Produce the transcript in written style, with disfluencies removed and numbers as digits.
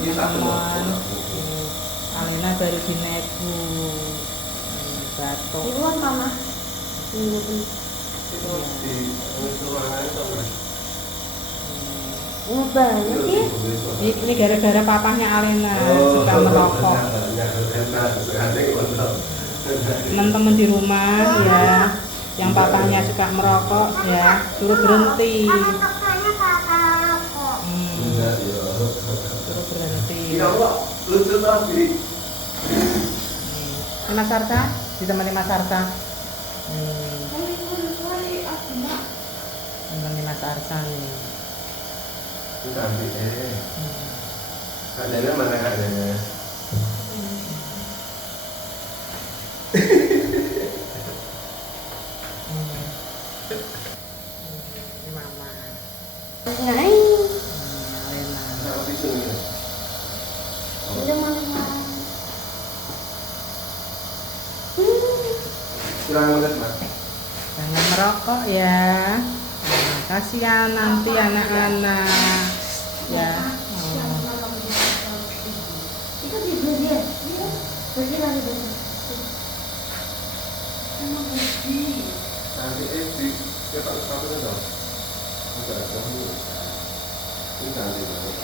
teman-teman. Alena baru dinebu batuk. Ibu mama. Banget ya. Ini gara-gara papahnya Alena suka merokok. Teman-teman di rumah ya, yang papahnya suka merokok ya, suruh berhenti. Suruh berhenti. Lucu tapi. Mas Sarta, ditemani Mas Sarta. Ditemani Mas Sarta nih. Itu cantik Kakaknya mana kakaknya? Ini mama. Ngai. Alena. Nah, tisu ini. Udah mama. Kurang banget, Mak. Jangan merokok ya. Nah, kasihan nanti anak-anak ya. Itu tidur dia. Pergi lagi besok. Emang bersih. Nanti dia pakai sepatunya dong. Enggak, ini cantik banget.